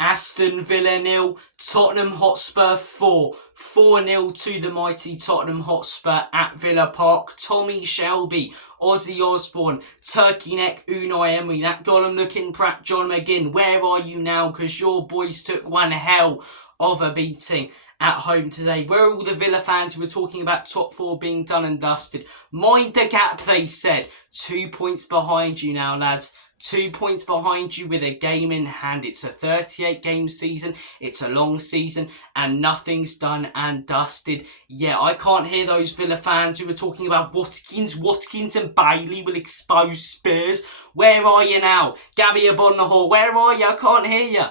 Aston Villa 0, Tottenham Hotspur 4. 4-0 to the mighty Tottenham Hotspur at Villa Park. Tommy Shelby, Ozzy Osbourne, Turkey Neck, Unai Emery, that Gollum looking Pratt, John McGinn. Where are you now? Because your boys took one hell of a beating at home today. Where are all the Villa fans who were talking about top 4 being done and dusted? Mind the gap, they said. 2 points behind you now, lads. 2 points behind you with a game in hand. It's a 38 game season. It's a long season and nothing's done and dusted. Yeah, I can't hear those Villa fans who were talking about Watkins and Bailey will expose Spurs. Where are you now? Gabby Abonahor, where are you? I can't hear you.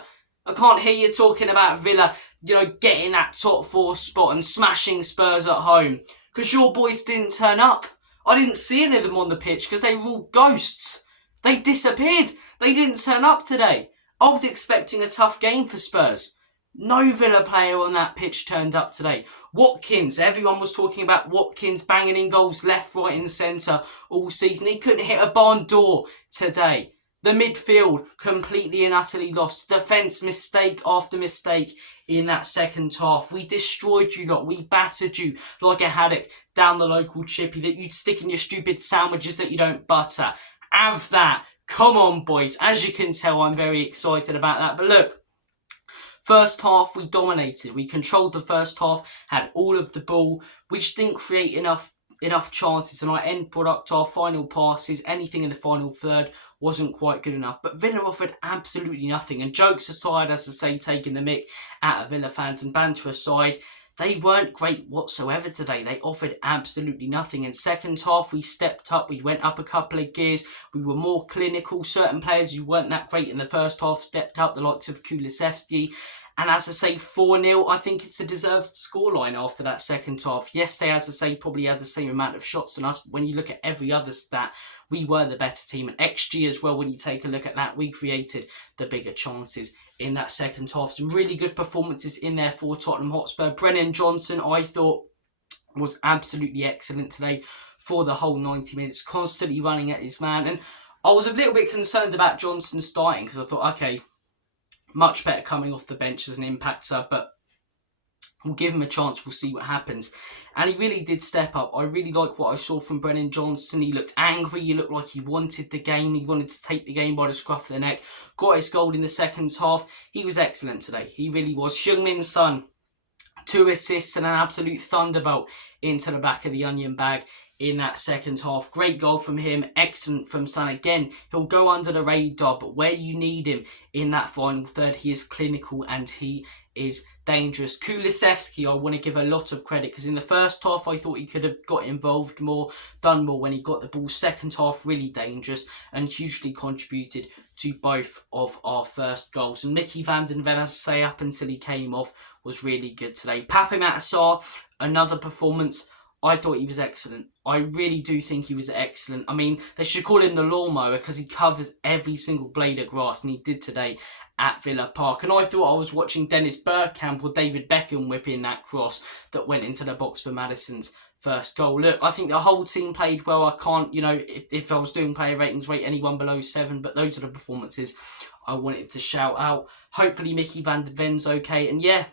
I can't hear you talking about Villa, getting that top 4 spot and smashing Spurs at home. Because your boys didn't turn up. I didn't see any of them on the pitch because they were all ghosts. They disappeared. They didn't turn up today. I was expecting a tough game for Spurs. No Villa player on that pitch turned up today. Watkins, everyone was talking about Watkins banging in goals left, right and centre all season. He couldn't hit a barn door today. The midfield completely and utterly lost. Defence mistake after mistake in that second half. We destroyed you lot. We battered you like a haddock down the local chippy that you'd stick in your stupid sandwiches that you don't butter. Have that. Come on, boys. As you can tell, I'm very excited about that. But look, first half, we dominated. We controlled the first half, had all of the ball. We just didn't create enough chances. And our end product, our final passes, anything in the final third wasn't quite good enough. But Villa offered absolutely nothing. And jokes aside, as I say, taking the mick out of Villa fans and banter aside, they weren't great whatsoever today. They offered absolutely nothing. In second half, we stepped up. We went up a couple of gears. We were more clinical. Certain players who weren't that great in the first half stepped up, the likes of Kulusevski. And as I say, 4-0, I think it's a deserved scoreline after that second half. Yes, they, as I say, probably had the same amount of shots than us. But when you look at every other stat, we were the better team. And XG as well, when you take a look at that, we created the bigger chances in that second half. Some really good performances in there for Tottenham Hotspur. Brennan Johnson, I thought, was absolutely excellent today for the whole 90 minutes, constantly running at his man. And I was a little bit concerned about Johnson starting because I thought, okay, much better coming off the bench as an impact sub, but we'll give him a chance. We'll see what happens. And he really did step up. I really like what I saw from Brennan Johnson. He looked angry. He looked like he wanted the game. He wanted to take the game by the scruff of the neck. Got his goal in the second half. He was excellent today. He really was. Heung-min Son, 2 assists and an absolute thunderbolt into the back of the onion bag in that second half. Great goal from him. Excellent from Son. Again, he'll go under the radar, but where you need him in that final third, he is clinical and he is dangerous. Kulusevski, I want to give a lot of credit because in the first half, I thought he could have got involved more, done more when he got the ball. Second half, really dangerous and hugely contributed to both of our first goals. And Mickey van den Ven, as I say, up until he came off, was really good today. Pape Matar, another performance. I thought he was excellent. I really do think he was excellent. I mean, they should call him the lawnmower because he covers every single blade of grass, and he did today at Villa Park. And I thought I was watching Dennis Bergkamp or David Beckham whipping that cross that went into the box for Maddison's first goal. Look, I think the whole team played well. I can't, if I was doing player ratings, rate anyone below 7, but those are the performances I wanted to shout out. Hopefully Mickey van den Ven's okay. And yeah,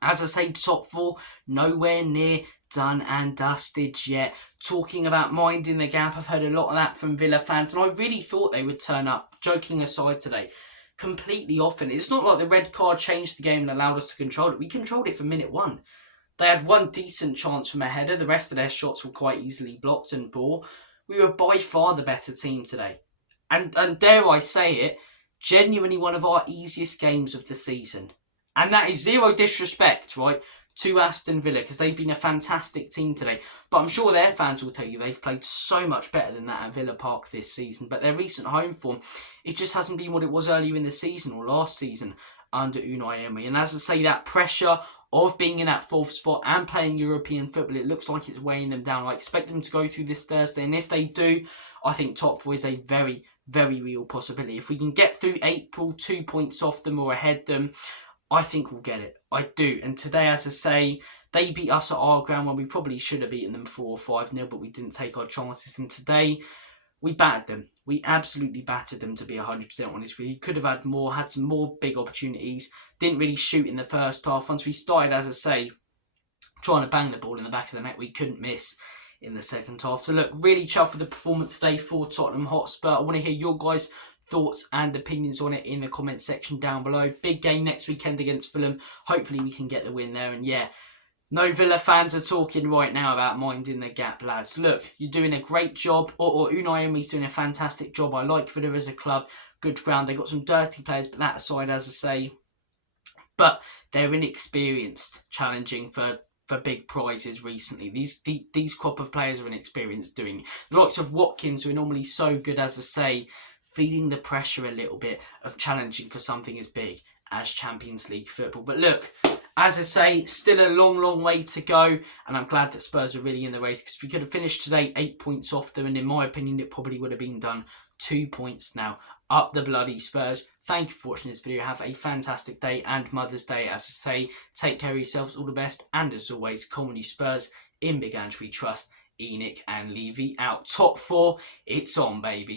as I say, top 4, nowhere near done and dusted yet. Talking about minding the gap, I've heard a lot of that from Villa fans, and I really thought they would turn up. Joking aside today, completely off. And it's not like the red card changed the game and allowed us to control it. We controlled it from minute 1. They had one decent chance from a header. The rest of their shots were quite easily blocked and bore. We were by far the better team today. And dare I say it, genuinely one of our easiest games of the season. And that is zero disrespect, right, to Aston Villa, because they've been a fantastic team today. But I'm sure their fans will tell you they've played so much better than that at Villa Park this season. But their recent home form, it just hasn't been what it was earlier in the season or last season under Unai Emery. And as I say, that pressure of being in that 4th spot and playing European football, it looks like it's weighing them down. I expect them to go through this Thursday. And if they do, I think top 4 is a very, very real possibility. If we can get through April, 2 points off them or ahead them, I think we'll get it. I do. And today, as I say, they beat us at our ground when we probably should have beaten them 4 or 5-0, but we didn't take our chances. And today, we battered them. We absolutely battered them, to be 100% honest with you. Could have had some more big opportunities. Didn't really shoot in the first half. Once we started, as I say, trying to bang the ball in the back of the net, we couldn't miss in the second half. So look, really chuffed with the performance today for Tottenham Hotspur. I want to hear your guys' thoughts and opinions on it in the comment section down below. Big game next weekend against Fulham. Hopefully we can get the win there. And yeah, no Villa fans are talking right now about minding the gap, lads. Look, you're doing a great job, or Unai Emery's doing a fantastic job. I like Villa as a club. Good ground. They've got some dirty players, but that aside, as I say, but they're inexperienced challenging for big prizes recently. These crop of players are inexperienced doing the likes of Watkins, who are normally so good, as I say, feeling the pressure a little bit of challenging for something as big as Champions League football. But look, as I say, still a long way to go, and I'm glad that Spurs are really in the race, because we could have finished today 8 points off them, and in my opinion it probably would have been done. 2 points now. Up the bloody Spurs. Thank you for watching this video. Have a fantastic day and Mother's Day. As I say, take care of yourselves, all the best, and as always, Comedy Spurs, in Big Ange we trust. Enoch and Levy out. Top 4, it's on, baby.